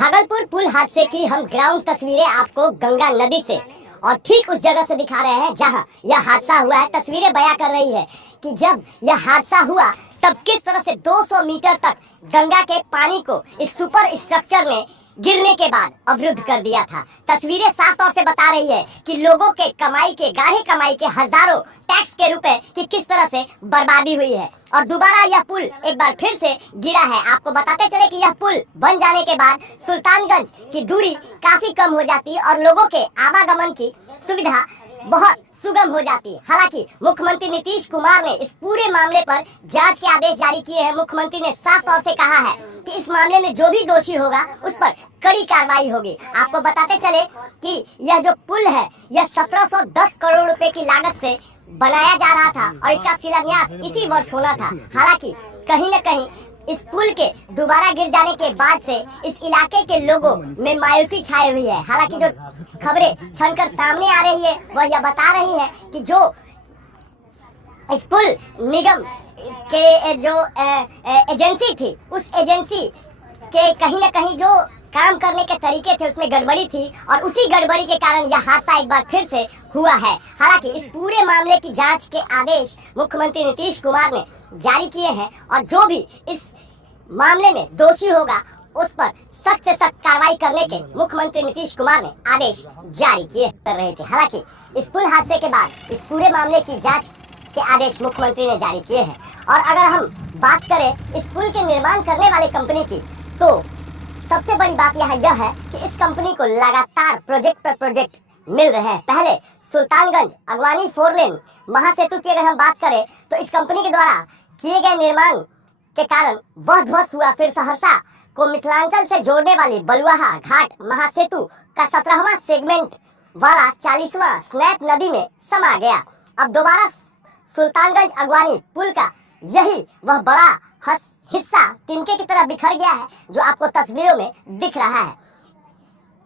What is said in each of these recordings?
भागलपुर पुल हादसे की हम ग्राउंड तस्वीरें आपको गंगा नदी से और ठीक उस जगह से दिखा रहे हैं जहां यह हादसा हुआ है। तस्वीरें बयां कर रही है कि जब यह हादसा हुआ तब किस तरह से 200 मीटर तक गंगा के पानी को इस सुपर स्ट्रक्चर ने गिरने के बाद अवरुद्ध कर दिया था। तस्वीरें साफ तौर से बता रही है कि लोगों के कमाई के गाढ़े कमाई के हजारों टैक्स के रुपए की किस तरह से बर्बादी हुई है और दोबारा यह पुल एक बार फिर से गिरा है। आपको बताते चले कि यह पुल बन जाने के बाद सुल्तानगंज की दूरी काफी कम हो जाती है और लोगों के आवागमन की सुविधा बहुत सुगम हो जाती है। हालांकि मुख्यमंत्री नीतीश कुमार ने इस पूरे मामले पर जांच के आदेश जारी किए हैं। मुख्यमंत्री ने साफ तौर से कहा है कि इस मामले में जो भी दोषी होगा उस पर कड़ी कार्रवाई होगी। आपको बताते चले कि यह जो पुल है यह 1710 करोड़ रुपए की लागत से बनाया जा रहा था और इसका शिलान्यास इसी वर्ष होना था। हालांकि कहीं न कहीं इस पुल के दोबारा गिर जाने के बाद से इस इलाके के लोगों में मायूसी छाई हुई है। हालांकि जो खबरें छनकर सामने आ रही है वह यह बता रही है कि जो इस पुल निगम के जो एजेंसी थी उस एजेंसी के कहीं न कहीं जो काम करने के तरीके थे उसमें गड़बड़ी थी और उसी गड़बड़ी के कारण यह हादसा एक बार फिर से हुआ है। हालांकि इस पूरे मामले की जांच के आदेश मुख्यमंत्री नीतीश कुमार ने जारी किए हैं और जो भी इस मामले में दोषी होगा उस पर सख्त से सख्त कार्रवाई करने के मुख्यमंत्री नीतीश कुमार ने आदेश जारी किए कर रहे थे। हालांकि इस पुल हादसे के बाद इस पूरे मामले की जांच के आदेश मुख्यमंत्री ने जारी किए हैं। और अगर हम बात करें इस पुल के निर्माण करने वाली कंपनी की तो सबसे बड़ी बात यह है कि इस कंपनी को लगातार प्रोजेक्ट पर प्रोजेक्ट मिल रहे हैं। पहले सुल्तानगंज अगवानी 4 लेन महासेतु की अगर हम बात करें तो इस कंपनी के द्वारा किए गए निर्माण के कारण वह ध्वस्त हुआ। फिर सहरसा को मिथिलांचल से जोड़ने वाली बलुआहा घाट महासेतु का 17वां सेगमेंट वाला 40वां स्नैप नदी में समा गया। अब दोबारा सुल्तानगंज अगवानी पुल का यही वह बड़ा हिस्सा तिनके की तरह बिखर गया है जो आपको तस्वीरों में दिख रहा है।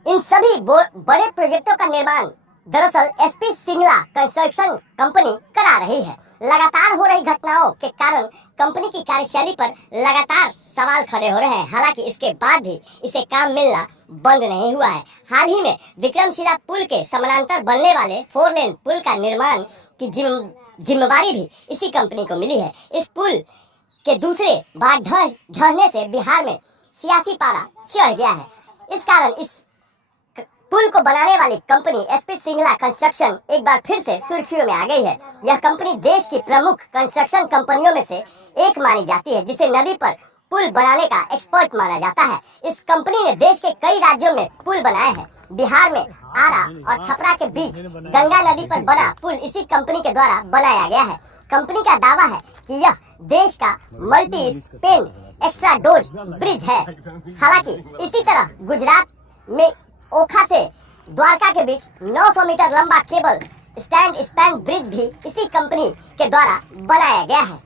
इन सभी बड़े प्रोजेक्टों का निर्माण दरअसल एसपी सिंगला कंस्ट्रक्शन कंपनी करा रही है। लगातार हो रही घटनाओं के कारण कंपनी की कार्यशैली पर लगातार सवाल खड़े हो रहे हैं। हालांकि इसके बाद भी इसे काम मिलना बंद नहीं हुआ है। हाल ही में विक्रमशिला पुल के समानांतर बनने वाले 4 लेन पुल का निर्माण की जिम्मेवारी भी इसी कंपनी को मिली है। इस पुल के दूसरे भाग ढहने से बिहार में सियासी पारा चढ़ गया है। इस कारण इस पुल को बनाने वाली कंपनी एसपी सिंगला कंस्ट्रक्शन एक बार फिर से सुर्खियों में आ गई है। यह कंपनी देश की प्रमुख कंस्ट्रक्शन कंपनियों में से एक मानी जाती है जिसे नदी पर पुल बनाने का एक्सपर्ट माना जाता है। इस कंपनी ने देश के कई राज्यों में पुल बनाए हैं। बिहार में आरा और छपरा के बीच गंगा नदी पर बना पुल इसी कंपनी के द्वारा बनाया गया है। कंपनी का दावा है कि यह देश का multi Spain extra dose bridge है। हालांकि इसी तरह गुजरात में ओखा से द्वारका के बीच 900 मीटर लंबा केबल स्टैंड स्पैन ब्रिज भी इसी कंपनी के द्वारा बनाया गया है।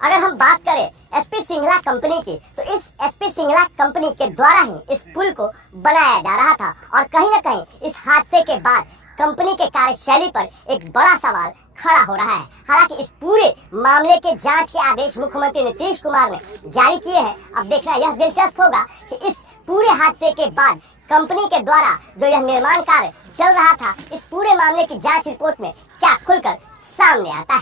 अगर हम बात करें एसपी सिंगला कंपनी की तो इस एसपी सिंगला कंपनी के द्वारा ही इस पुल को बनाया जा रहा था और कहीं न कहीं इस हादसे के बाद कंपनी के कार्यशैली पर एक बड़ा सवाल खड़ा हो रहा है। हालांकि इस पूरे मामले के जांच के आदेश मुख्यमंत्री नीतीश कुमार ने जारी किए हैं। अब देखना यह दिलचस्प होगा कि इस पूरे हादसे के बाद कंपनी के द्वारा जो यह निर्माण कार्य चल रहा था इस पूरे मामले की जांच रिपोर्ट में क्या खुलकर सामने आता है।